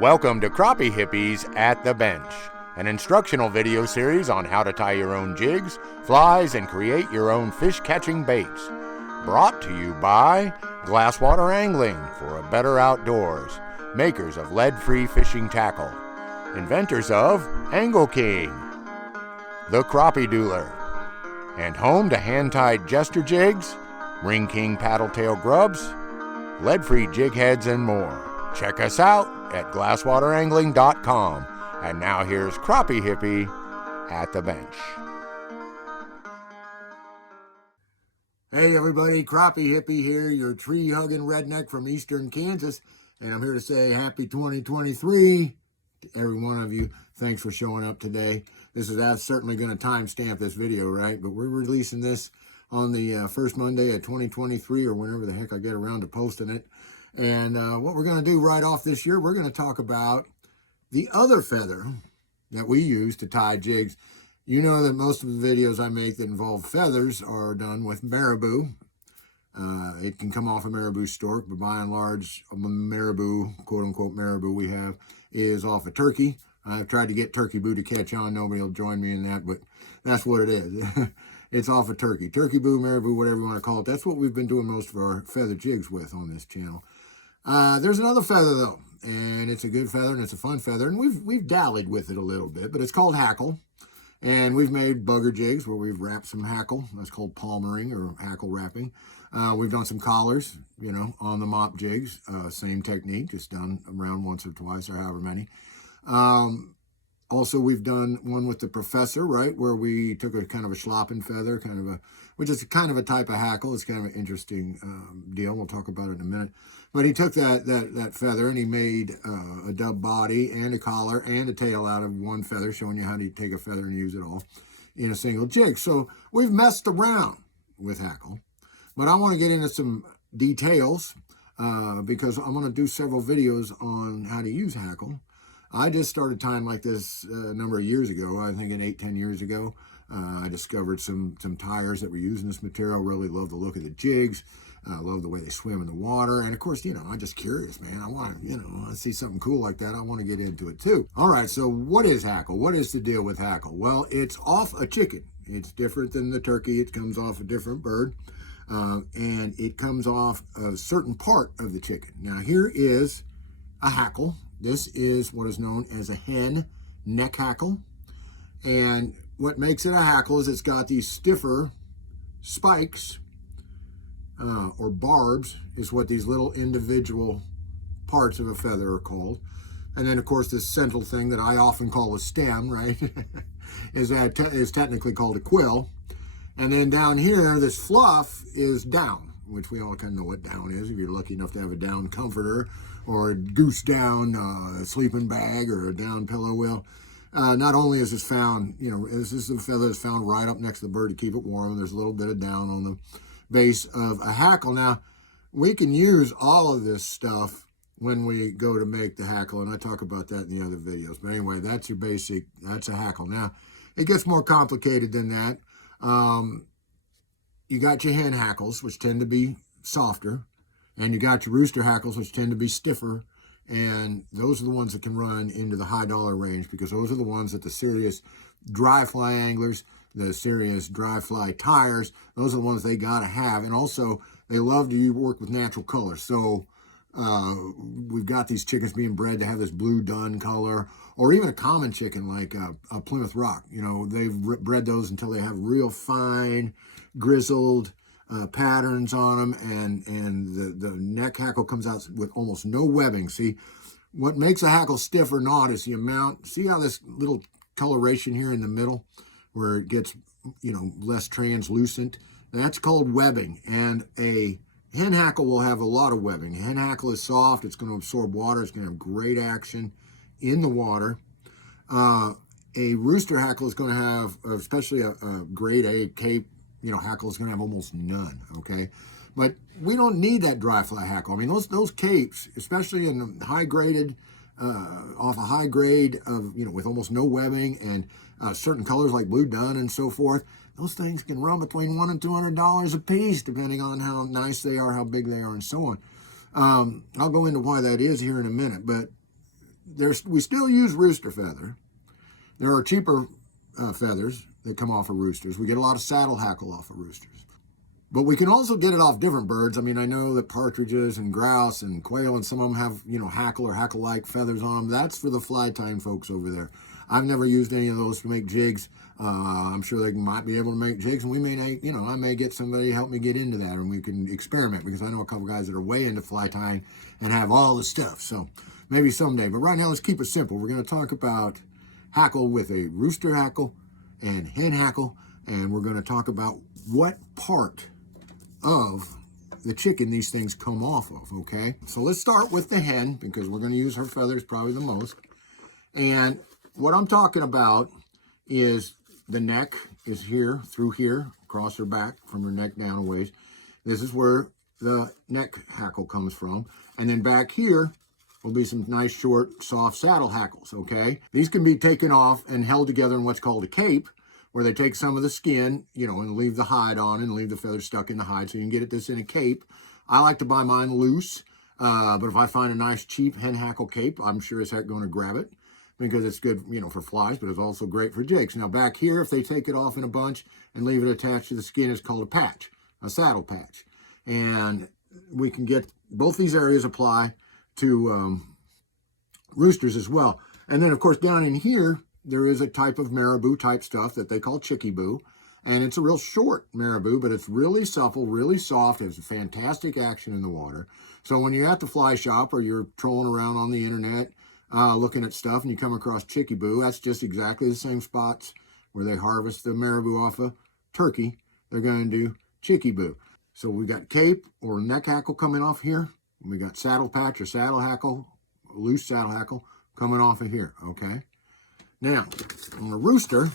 Welcome to Crappie Hippies at the Bench, an instructional video series on how to tie your own jigs, flies, and create your own fish-catching baits. Brought to you by Glasswater Angling for a better outdoors, makers of lead-free fishing tackle, inventors of Angle King, the Crappie Dueler, and home to hand-tied jester jigs, Ring King paddle tail grubs, lead-free jig heads, and more. Check us out at glasswaterangling.com. And now here's Crappie Hippie at the Bench. Hey everybody, Crappie Hippie here, your tree-hugging redneck from eastern Kansas. And I'm here to say happy 2023 to every one of you. Thanks for showing up today. This is certainly going to timestamp this video, right? But we're releasing this on the first Monday of 2023 or whenever the heck I get around to posting it. And what we're going to do right off this year, we're going to talk about the other feather that we use to tie jigs. You know that most of the videos I make that involve feathers are done with marabou. It can come off a marabou stork, but by and large, a marabou, quote-unquote marabou we have, is off a turkey. I've tried to get turkey boo to catch on. Nobody will join me in that, but that's what it is. It's off a turkey. Turkey boo, marabou, whatever you want to call it. That's what we've been doing most of our feather jigs with on this channel. There's another feather, though, and it's a good feather, and it's a fun feather, and we've dallied with it a little bit, but it's called Hackle, and we've made bugger jigs where we've wrapped some hackle. That's called palmering or hackle wrapping. We've done some collars, you know, on the mop jigs. Same technique, just done around once or twice or however many. Also, we've done one with the professor, right, where we took a kind of a schloppen feather, which is kind of a type of hackle. It's kind of an interesting deal. We'll talk about it in a minute. But he took that feather and he made a dub body and a collar and a tail out of one feather, showing you how to take a feather and use it all in a single jig. So we've messed around with hackle, but I want to get into some details because I'm going to do several videos on how to use hackle. I just started tying like this a number of years ago. I think 8-10 years ago. I discovered some tires that were using this material. Really love the look of the jigs. I love the way they swim in the water. And of course, you know, I'm just curious, man. I want to, you know, I see something cool like that. I want to get into it too. All right, so what is hackle? What is the deal with hackle? Well, it's off a chicken. It's different than the turkey. It comes off a different bird. And it comes off a certain part of the chicken. Now, here is a hackle. This is what is known as a hen neck hackle. And what makes it a hackle is it's got these stiffer spikes, or barbs is what these little individual parts of a feather are called. And then, of course, this central thing that I often call a stem, right, is technically called a quill. And then down here, this fluff is down, which we all kind of know what down is if you're lucky enough to have a down comforter or a goose down sleeping bag or a down pillow. Well, not only is this found, you know, this is a feather that's found right up next to the bird to keep it warm, and there's a little bit of down on the base of a hackle. Now, we can use all of this stuff when we go to make the hackle, and I talk about that in the other videos. But anyway, that's your basic, that's a hackle. Now, it gets more complicated than that. You got your hen hackles, which tend to be softer, and you got your rooster hackles, which tend to be stiffer, and those are the ones that can run into the high dollar range because those are the ones that the serious dry fly anglers, the serious dry fly tires, those are the ones they got to have. And also, they love to work with natural colors. So we've got these chickens being bred to have this blue dun color, or even a common chicken like a Plymouth Rock. You know, they've bred those until they have real fine, grizzled patterns on them, and the neck hackle comes out with almost no webbing. See, what makes a hackle stiff or not is the amount. See how this little coloration here in the middle, where it gets, you know, less translucent? That's called webbing. And a hen hackle will have a lot of webbing. A hen hackle is soft. It's going to absorb water. It's going to have great action in the water. A rooster hackle is going to have, especially a grade A Cape, you know, hackle is going to have almost none, okay? But we don't need that dry fly hackle. I mean, those capes, especially in high graded, off a high grade of, you know, with almost no webbing and certain colors like blue dun and so forth, those things can run between $100 and $200 a piece, depending on how nice they are, how big they are, and so on. I'll go into why that is here in a minute, but we still use rooster feather. There are cheaper feathers that come off of roosters. We get a lot of saddle hackle off of roosters. But we can also get it off different birds. I mean, I know that partridges and grouse and quail and some of them have, hackle or hackle-like feathers on them. That's for the fly tying folks over there. I've never used any of those to make jigs. I'm sure they might be able to make jigs, and we may, I may get somebody to help me get into that, and we can experiment, because I know a couple guys that are way into fly tying and have all the stuff. So maybe someday. But right now, let's keep it simple. We're going to talk about hackle with a rooster hackle and hen hackle, and we're going to talk about what part of the chicken these things come off of, okay? So let's start with the hen, because we're going to use her feathers probably the most. And what I'm talking about is the neck is here, through here, across her back, from her neck down a ways. This is where the neck hackle comes from. And then back here will be some nice, short, soft saddle hackles, okay? These can be taken off and held together in what's called a cape, where they take some of the skin, and leave the hide on and leave the feathers stuck in the hide, so you can get this in a cape. I like to buy mine loose, but if I find a nice, cheap hen hackle cape, I'm sure as heck going to grab it, because it's good, for flies, but it's also great for jigs. Now, back here, if they take it off in a bunch and leave it attached to the skin, it's called a patch, a saddle patch. And we can get both these areas apply to roosters as well. And then, of course, down in here, there is a type of marabou type stuff that they call chicky boo. And it's a real short marabou, but it's really supple, really soft. It has fantastic action in the water. So when you're at the fly shop or you're trolling around on the internet looking at stuff and you come across chicky boo, that's just exactly the same spots where they harvest the marabou off a turkey. They're going to do chicky boo. So we got cape or neck hackle coming off here. We got saddle patch or saddle hackle, loose saddle hackle coming off of here, okay? Now, on a rooster,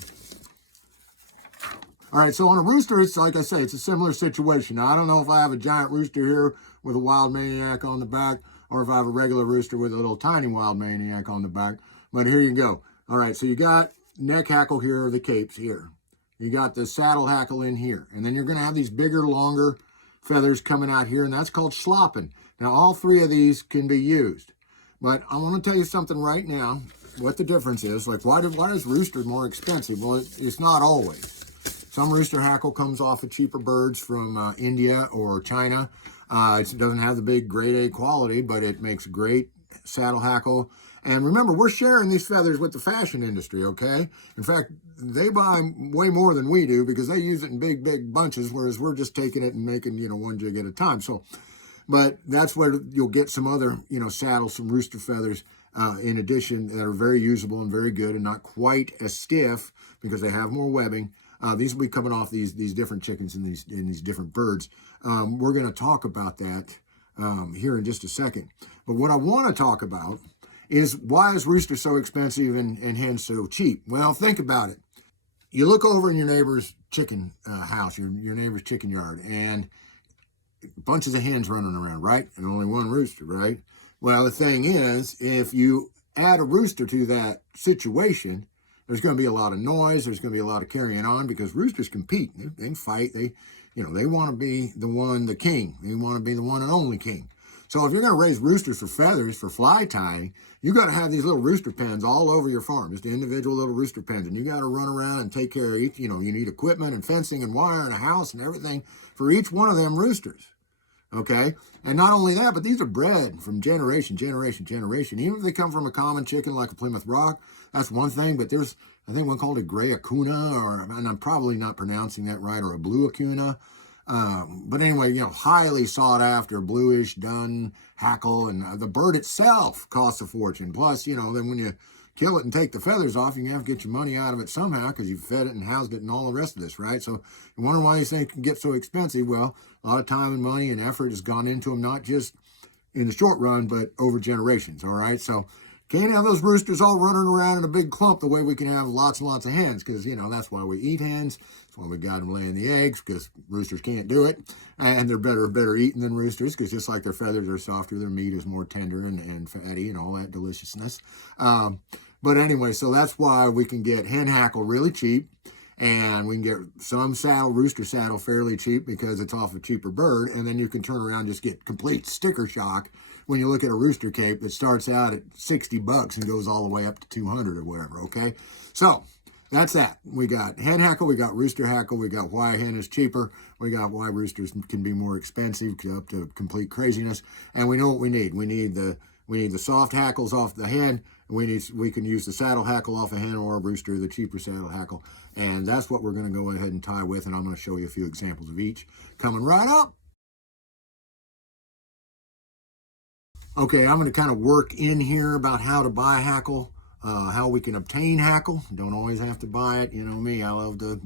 all right, so on a rooster, it's like I say, it's a similar situation. Now, I don't know if I have a giant rooster here with a wild maniac on the back, or if I have a regular rooster with a little tiny wild maniac on the back, but here you go. All right, so you got neck hackle here, or the capes here. You got the saddle hackle in here, and then you're going to have these bigger, longer feathers coming out here, and that's called slopping. Now, all three of these can be used, but I want to tell you something right now. What the difference is, like why is rooster more expensive? Well, it's not always. Some rooster hackle comes off of cheaper birds from India or China. It doesn't have the big grade A quality, but it makes great saddle hackle. And remember, we're sharing these feathers with the fashion industry, okay? In fact, they buy way more than we do because they use it in big, big bunches, whereas we're just taking it and making, one jig at a time. So, but that's where you'll get some other, saddles, some rooster feathers in addition, that are very usable and very good and not quite as stiff because they have more webbing. These will be coming off these different chickens and these different birds. We're going to talk about that here in just a second. But what I want to talk about is, why is rooster so expensive and hens so cheap? Well, think about it. You look over in your neighbor's chicken house, your neighbor's chicken yard, and bunches of hens running around, right? And only one rooster, right? Well, the thing is, if you add a rooster to that situation, there's going to be a lot of noise. There's going to be a lot of carrying on, because roosters compete. They fight. They want to be the king. They want to be the one and only king. So if you're going to raise roosters for feathers, for fly tying, you got to have these little rooster pens all over your farm, just individual little rooster pens. And you got to run around and take care of each. You need equipment and fencing and wire and a house and everything for each one of them roosters. Okay, and not only that, but these are bred from generation. Even if they come from a common chicken like a Plymouth Rock, that's one thing. But there's, I think, one called a gray Acuna, and I'm probably not pronouncing that right, or a blue Acuna. But anyway, highly sought after, bluish dun hackle, and the bird itself costs a fortune. Plus, then when you kill it and take the feathers off, you have to get your money out of it somehow, because you fed it and housed it and all the rest of this, right? So you wonder why these things can get so expensive. Well, a lot of time and money and effort has gone into them, not just in the short run, but over generations, all right? So can't have those roosters all running around in a big clump the way we can have lots and lots of hens, because, that's why we eat hens. That's why we got them laying the eggs, because roosters can't do it. And they're better eating than roosters, because just like their feathers are softer, their meat is more tender and fatty and all that deliciousness. But anyway, so that's why we can get hen hackle really cheap. And we can get some rooster saddle fairly cheap because it's off a cheaper bird. And then you can turn around and just get complete sticker shock when you look at a rooster cape that starts out at $60 and goes all the way up to 200 or whatever, okay? So that's that. We got hen hackle, we got rooster hackle, we got why hen is cheaper, we got why roosters can be more expensive, up to complete craziness. And we know what we need. We need the soft hackles off the hen. We can use the saddle hackle off a hen or a rooster, the cheaper saddle hackle. And that's what we're going to go ahead and tie with, and I'm going to show you a few examples of each coming right up. Okay, I'm going to kind of work in here about how to buy hackle, how we can obtain hackle. Don't always have to buy it. You know me, I love to,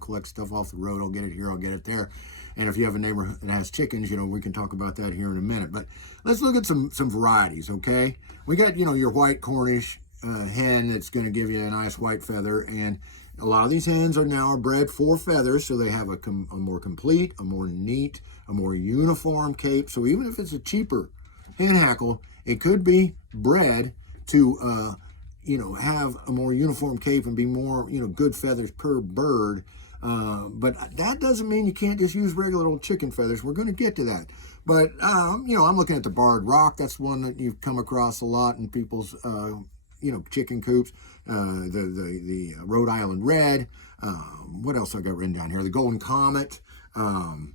collect stuff off the road. I'll get it here, I'll get it there. And if you have a neighbor that has chickens, we can talk about that here in a minute. But let's look at some varieties, okay? We got, your white Cornish hen that's going to give you a nice white feather. And a lot of these hens are bred for feathers, so they have a more complete, a more neat, a more uniform cape. So even if it's a cheaper hen hackle, it could be bred to, have a more uniform cape and be more, good feathers per bird. But that doesn't mean you can't just use regular old chicken feathers. We're going to get to that. But, I'm looking at the barred rock. That's one that you've come across a lot in people's, chicken coops. The Rhode Island Red. What else I got written down here? The Golden Comet. The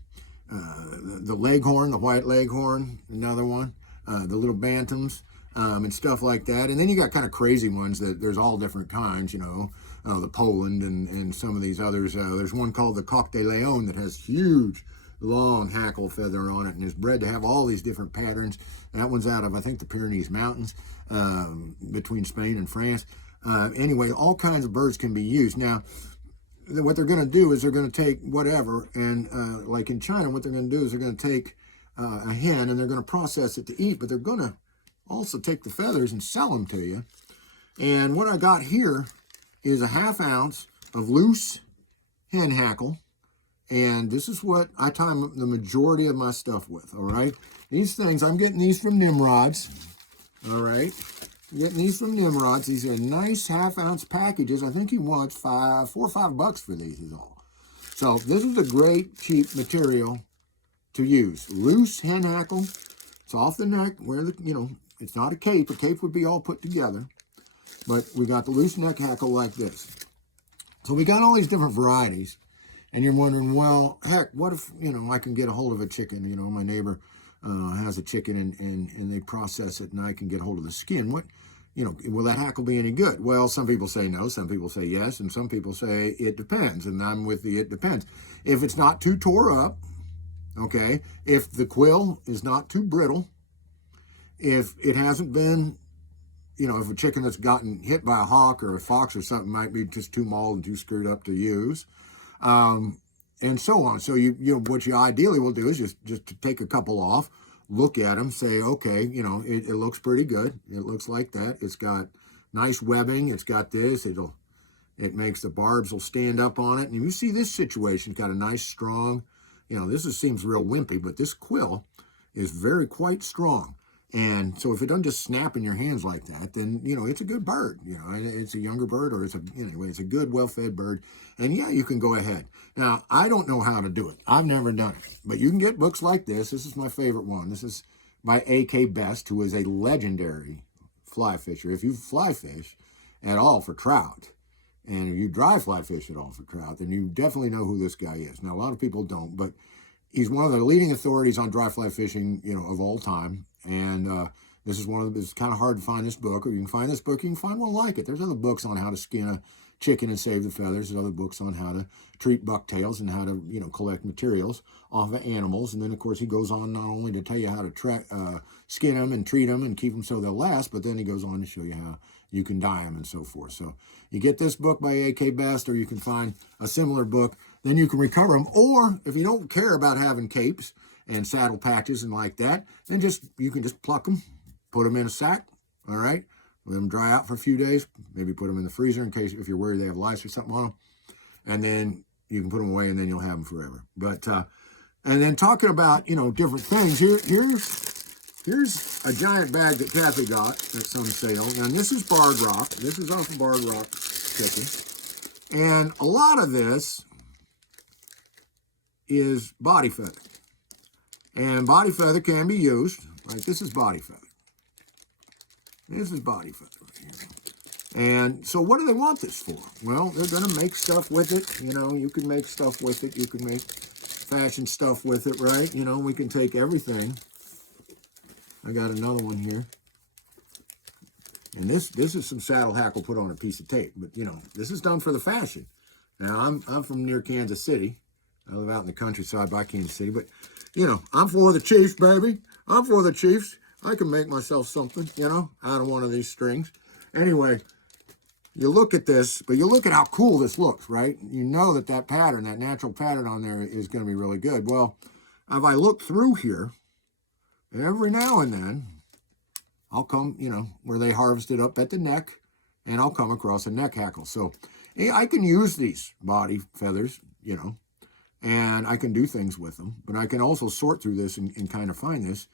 Leghorn, the white Leghorn, another one. The little Bantams. And stuff like that. And then you got kind of crazy ones that there's all different kinds, the Poland and some of these others. There's one called the Coq de Leon that has huge, long hackle feather on it and is bred to have all these different patterns. That one's out of, I think, the Pyrenees Mountains, between Spain and France. Anyway, all kinds of birds can be used. Now, what they're going to do is they're going to take whatever, and like in China, what they're going to do is they're going to take a hen and they're going to process it to eat, but they're going to also take the feathers and sell them to you. And what I got here is a 1/2 ounce of loose hen hackle. And this is what I tie the majority of my stuff with, all right? These things, I'm getting these from Nimrod's, all right? I'm getting these from Nimrod's. These are nice 1/2 ounce packages. I think he wants $4 or $5 for these is all. So this is a great, cheap material to use. Loose hen hackle. It's off the neck where it's not a cape. A cape would be all put together. But we got the loose neck hackle like this. So we got all these different varieties. And you're wondering, well, heck, what if, I can get a hold of a chicken? My neighbor has a chicken and they process it and I can get a hold of the skin. Will that hackle be any good? Well, some people say no, some people say yes, and some people say it depends. And I'm with the it depends. If it's not too tore up, okay, if the quill is not too brittle, if it hasn't been, if a chicken that's gotten hit by a hawk or a fox or something might be just too mauled and too screwed up to use, and so on. So what you ideally will do is just to take a couple off, look at them, say, okay, it looks pretty good. It looks like that. It's got nice webbing. It's got this. It makes the barbs will stand up on it. And you see this situation, it's got a nice strong, this seems real wimpy, but this quill is quite strong. And so if it doesn't just snap in your hands like that, then, it's a good bird. It's a younger bird or it's a good, well-fed bird. And yeah, you can go ahead. Now, I don't know how to do it. I've never done it. But you can get books like this. This is my favorite one. This is by A.K. Best, who is a legendary fly fisher. If you fly fish at all for trout, and if you dry fly fish at all for trout, then you definitely know who this guy is. Now, a lot of people don't, but he's one of the leading authorities on dry fly fishing, of all time. And this is it's kind of hard to find this book, or you can find this book, you can find one like it. There's other books on how to skin a chicken and save the feathers. There's other books on how to treat bucktails and how to, collect materials off of animals. And then, of course, he goes on not only to tell you how to skin them and treat them and keep them so they'll last, but then he goes on to show you how you can dye them and so forth. So you get this book by A.K. Best, or you can find a similar book. Then you can recover them. Or if you don't care about having capes and saddle patches and like that, then you can just pluck them, put them in a sack, all right? Let them dry out for a few days, maybe put them in the freezer in case if you're worried they have lice or something on them. And then you can put them away and then you'll have them forever. But, and then talking about, different things, here's a giant bag that Kathy got at some sale. And this is barred rock. This is off of barred rock chicken. And a lot of this is body feather. And body feather can be used, like this is body feather. This is body feather right here. And so what do they want this for? Well, they're going to make stuff with it. You know, you can make stuff with it. You can make fashion stuff with it, right? You know, we can take everything. I got another one here. And this is some saddle hackle put on a piece of tape. But, you know, this is done for the fashion. Now, I'm from near Kansas City. I live out in the countryside by Kansas City. But, you know, I'm for the Chiefs, baby. I'm for the Chiefs. I can make myself something, you know, out of one of these strings. Anyway, you look at this, but you look at how cool this looks, right? You know that that pattern, that natural pattern on there is going to be really good. Well, if I look through here, every now and then, I'll come, you know, where they harvest it up at the neck, and I'll come across a neck hackle. So I can use these body feathers, you know, and I can do things with them, but I can also sort through this and kind of find this.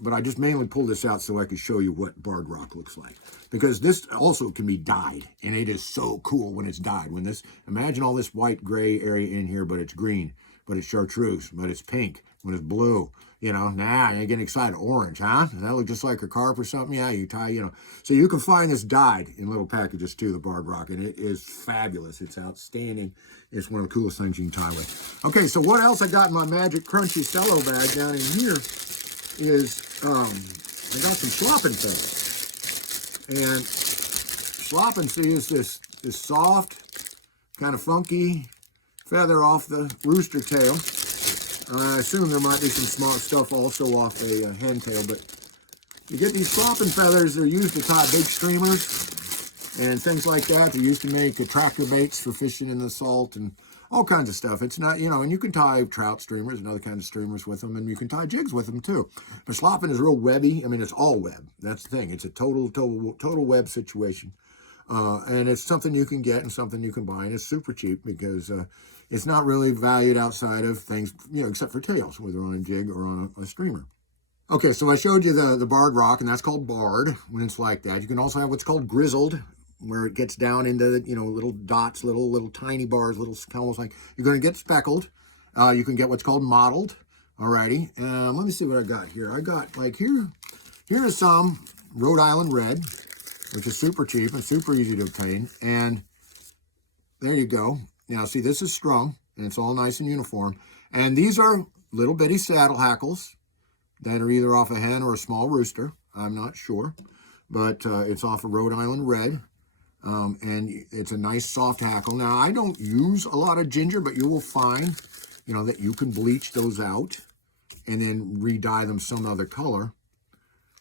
But I just mainly pulled this out so I could show you what barred rock looks like. Because this also can be dyed, and it is so cool when it's dyed. When this, imagine all this white gray area in here, but it's green, but it's chartreuse, but it's pink, when it's blue. You know, nah, you're getting excited. Orange, huh? Does that look just like a carp or something? Yeah, you tie, you know. So you can find this dyed in little packages too, the barred rock, and it is fabulous. It's outstanding. It's one of the coolest things you can tie with. Okay, so what else I got in my magic crunchy cello bag down in here is I got some slopping feathers. And slopping, see, is this soft, kind of funky feather off the rooster tail. I assume there might be some smart stuff also off a hen tail, but you get these slopping feathers. They're used to tie big streamers and things like that. They're used to make attractor baits for fishing in the salt and all kinds of stuff. It's not, you know, and you can tie trout streamers and other kinds of streamers with them, and you can tie jigs with them too. But slopping is real webby. I mean, it's all web. That's the thing. It's a total web situation. And it's something you can get and something you can buy, and it's super cheap because it's not really valued outside of things, you know, except for tails, whether on a jig or on a streamer. Okay, so I showed you the barred rock, and that's called barred when it's like that. You can also have what's called grizzled, where it gets down into the, you know, little dots, little tiny bars, little almost like you're going to get speckled. You can get what's called mottled. Alrighty, let me see what I got here. I got like here is some Rhode Island red, which is super cheap and super easy to obtain. And there you go. Now see, this is strung and it's all nice and uniform. And these are little bitty saddle hackles that are either off a hen or a small rooster. I'm not sure, but it's off a Rhode Island red. And it's a nice soft hackle. Now, I don't use a lot of ginger, but you will find, you know, that you can bleach those out and then re-dye them some other color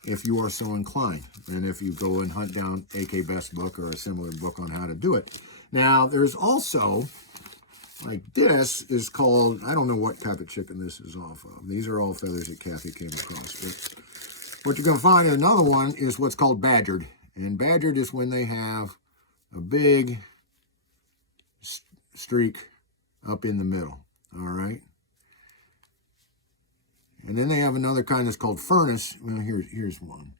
if you are so inclined. And if you go and hunt down A.K. Best's book or a similar book on how to do it. Now, there's also, like this is called, I don't know what type of chicken this is off of. These are all feathers that Kathy came across. But what you're going to find in another one is what's called badgered. And badgered is when they have a big streak up in the middle, all right? And then they have another kind that's called furnace. Well, here's one.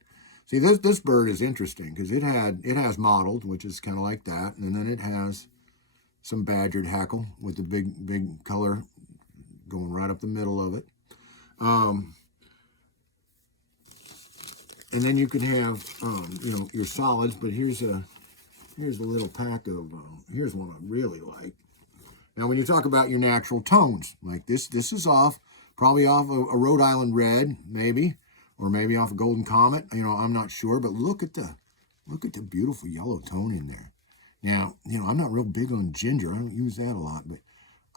See, this bird is interesting because it has mottled, which is kind of like that, and then it has some badgered hackle with the big color going right up the middle of it. And then you can have, you know, your solids, but here's a little pack of, here's one I really like. Now, when you talk about your natural tones, like this is probably off a Rhode Island red, maybe, or maybe off a Golden Comet. You know, I'm not sure, but look at the beautiful yellow tone in there. Now, you know, I'm not real big on ginger. I don't use that a lot, but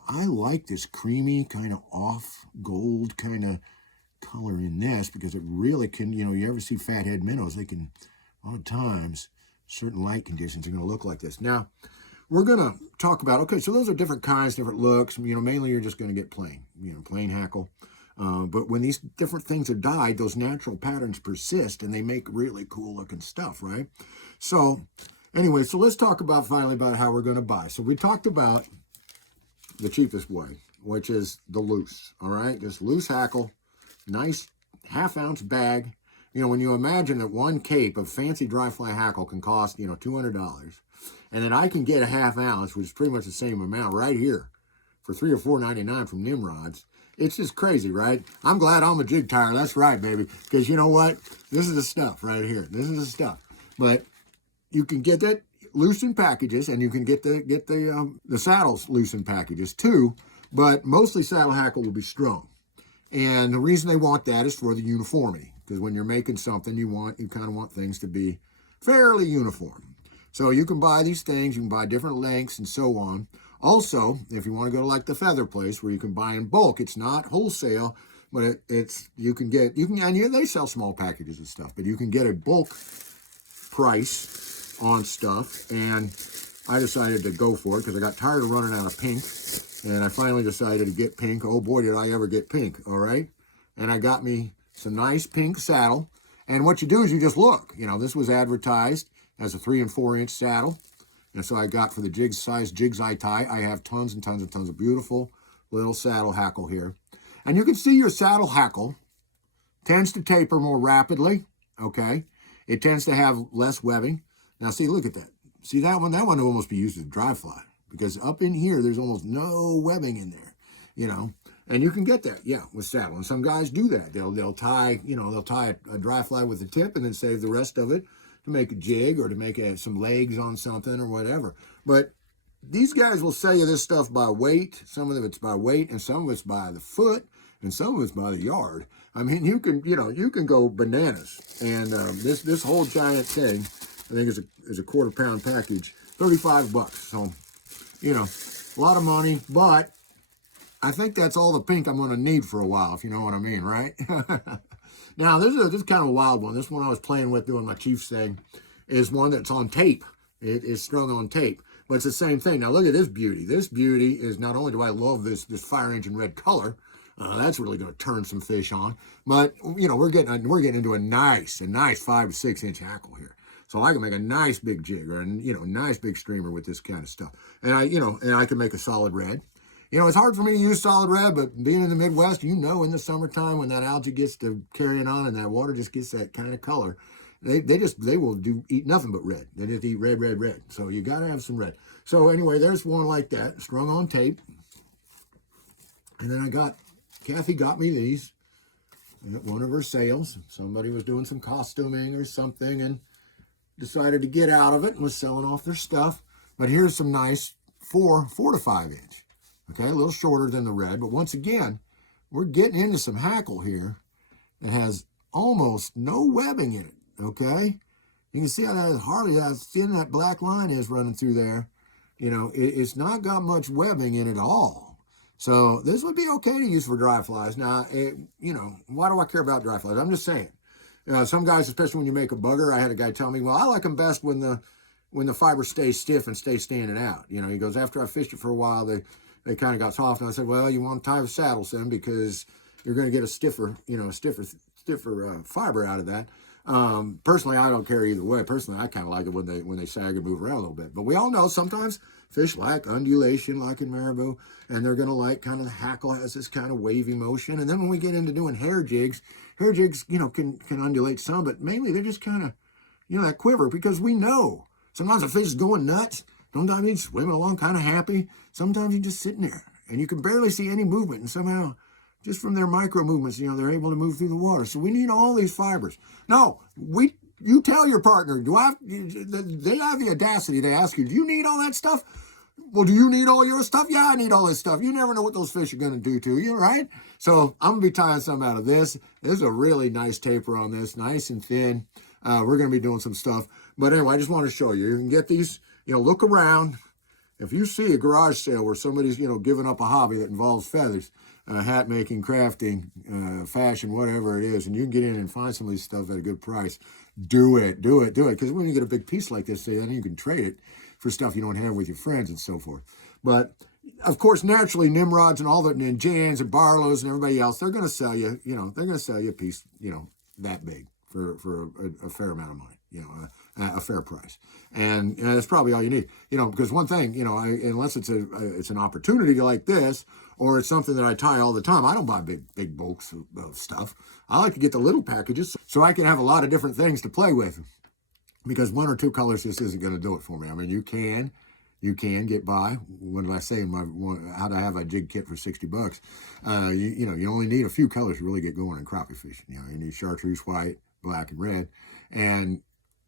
I like this creamy kind of off gold kind of color in this because it really can, you know, you ever see fathead minnows, they can, a lot of times, certain light conditions are going to look like this. Now, we're going to talk about, okay, so those are different kinds, different looks. You know, mainly you're just going to get plain, you know, plain hackle. But when these different things are dyed, those natural patterns persist and they make really cool looking stuff, right? So anyway, so let's talk about finally about how we're going to buy. So we talked about the cheapest way, which is the loose, all right? Just loose hackle, nice half-ounce bag. You know, when you imagine that one cape of fancy dry fly hackle can cost, you know, $200, And then I can get a 1/2 ounce, which is pretty much the same amount right here, for $3 or $4.99 from Nimrod's. It's just crazy, right? I'm glad I'm a jig tire. That's right, baby. Because you know what? This is the stuff right here. This is the stuff. But you can get that loose in packages, and you can get the saddles loose in packages too. But mostly saddle hackle will be strung. And the reason they want that is for the uniformity. Because when you're making something, you kind of want things to be fairly uniform. So you can buy these things. You can buy different lengths and so on. Also, if you want to go to like the feather place where you can buy in bulk, it's not wholesale, but they sell small packages of stuff, but you can get a bulk price on stuff. And I decided to go for it because I got tired of running out of pink, and I finally decided to get pink. Oh boy, did I ever get pink, all right? And I got me some nice pink saddle. And what you do is you just look. This was advertised as a 3 and 4 inch saddle. And so I got for the size jigs I tie, I have tons and tons and tons of beautiful little saddle hackle here. And you can see your saddle hackle tends to taper more rapidly, okay? It tends to have less webbing. Now see, look at that. See that one? That one will almost be used as a dry fly because up in here, there's almost no webbing in there, And you can get that, yeah, with saddle. And some guys do that. They'll tie, they'll tie a dry fly with the tip and then save the rest of it to make a jig or to make some legs on something or whatever. But these guys will sell you this stuff by weight. Some of it's by weight, and some of it's by the foot, and some of it's by the yard. I mean, you can go bananas. And this whole giant thing, I think is a quarter-pound package, $35. So, a lot of money, but I think that's all the pink I'm going to need for a while, if you know what I mean, right? Now, this is kind of a wild one. This one I was playing with doing my Chiefs thing is one that's on tape. It is strung on tape, but it's the same thing. Now, look at this beauty. This beauty is not only do I love this fire engine red color, that's really going to turn some fish on, but, we're getting into a nice 5 to 6 inch hackle here. So I can make a nice big jig or, nice big streamer with this kind of stuff. And I can make a solid red. It's hard for me to use solid red, but being in the Midwest, in the summertime when that algae gets to carrying on and that water just gets that kind of color, they will eat nothing but red. They just eat red, red, red. So you got to have some red. So anyway, there's one like that, strung on tape. And then Kathy got me these at one of her sales. Somebody was doing some costuming or something and decided to get out of it and was selling off their stuff. But here's some nice 4 to 5 inch. Okay, a little shorter than the red, but once again, we're getting into some hackle here that has almost no webbing in it, okay? You can see how that is hardly, seeing that black line is running through there. It's not got much webbing in it at all. So this would be okay to use for dry flies. Now, why do I care about dry flies? I'm just saying. Some guys, especially when you make a bugger, I had a guy tell me, well, I like them best when the fiber stays stiff and stays standing out. He goes, after I fished it for a while, they kind of got soft. And I said, well, you want to tie the saddles then because you're going to get a stiffer fiber out of that. Personally, I don't care either way. Personally, I kind of like it when they sag and move around a little bit. But we all know sometimes fish like undulation, like in marabou, and they're going to like kind of the hackle has this kind of wavy motion. And then when we get into doing hair jigs, can undulate some, but mainly they're just kind of, that quiver because we know sometimes a fish is going nuts. Sometimes he's swimming along kind of happy. Sometimes he's just sitting there and you can barely see any movement. And somehow, just from their micro movements, they're able to move through the water. So we need all these fibers. No, you tell your partner, they have the audacity to ask you, do you need all that stuff? Well, do you need all your stuff? Yeah, I need all this stuff. You never know what those fish are going to do to you, right? So I'm going to be tying some out of this. There's a really nice taper on this, nice and thin. We're going to be doing some stuff. But anyway, I just want to show you. You can get these. Look around. If you see a garage sale where somebody's, giving up a hobby that involves feathers, hat making, crafting, fashion, whatever it is, and you can get in and find some of these stuff at a good price, do it. Because when you get a big piece like this, then you can trade it for stuff you don't have with your friends and so forth. But, of course, naturally, Nimrods and all the and Jans and Barlows and everybody else, they're going to sell you, a piece, that big for a fair amount of money, a fair price. And that's probably all you need, because one thing, unless it's an opportunity like this, or it's something that I tie all the time, I don't buy big bulks of stuff. I like to get the little packages so I can have a lot of different things to play with. because one or two colors just isn't going to do it for me. I mean, you can get by. When I say how to have a jig kit for $60, you only need a few colors to really get going in crappie fishing. You need chartreuse, white, black, and red, and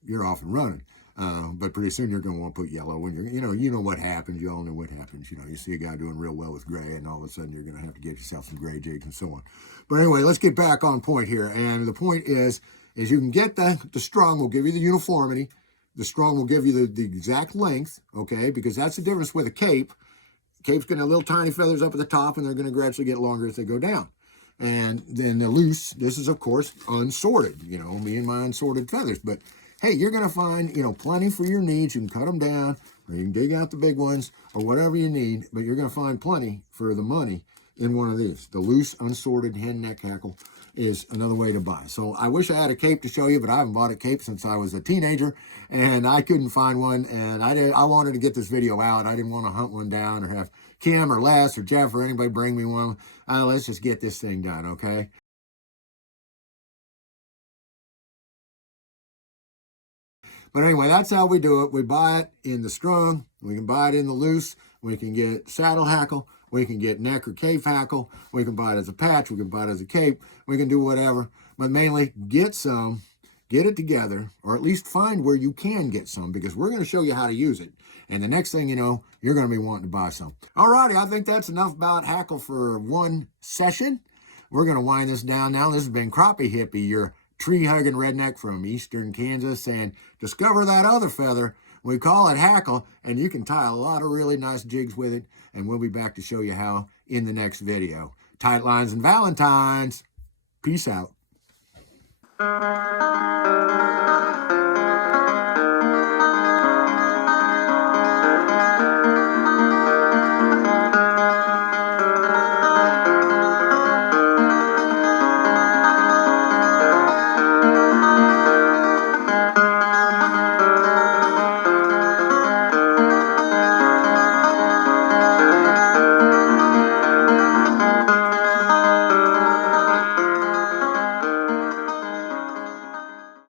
you're off and running. But pretty soon you're going to want to put yellow, and you know what happens. You all know what happens. You see a guy doing real well with gray, and all of a sudden you're going to have to get yourself some gray jigs and so on. But anyway, let's get back on point here. And the point is you can get the strung will give you the uniformity. The strung will give you the exact length, okay? Because that's the difference with a cape. Cape's going to have little tiny feathers up at the top, and they're going to gradually get longer as they go down. And then the loose, this is, of course, unsorted. Me and my unsorted feathers. But, hey, you're going to find, plenty for your needs. You can cut them down, or you can dig out the big ones, or whatever you need. But you're going to find plenty for the money in one of these. The loose, unsorted hen neck hackle is another way to buy. So I wish I had a cape to show you, but I haven't bought a cape since I was a teenager, and I couldn't find one, and I wanted to get this video out. I didn't want to hunt one down or have Kim or Les or Jeff or anybody bring me one. Let's just get this thing done, okay? But anyway, that's how we do it. We buy it in the strung. We can buy it in the loose. We can get saddle hackle. We can get neck or cape hackle. We can buy it as a patch. We can buy it as a cape. We can do whatever. But mainly, get some, get it together, or at least find where you can get some, because we're going to show you how to use it. And the next thing you know, you're going to be wanting to buy some. All righty, I think that's enough about hackle for one session. We're going to wind this down now. This has been Crappie Hippie, your tree-hugging redneck from eastern Kansas, and discover that other feather. We call it hackle, and you can tie a lot of really nice jigs with it, and we'll be back to show you how in the next video. Tight lines and Valentines. Peace out.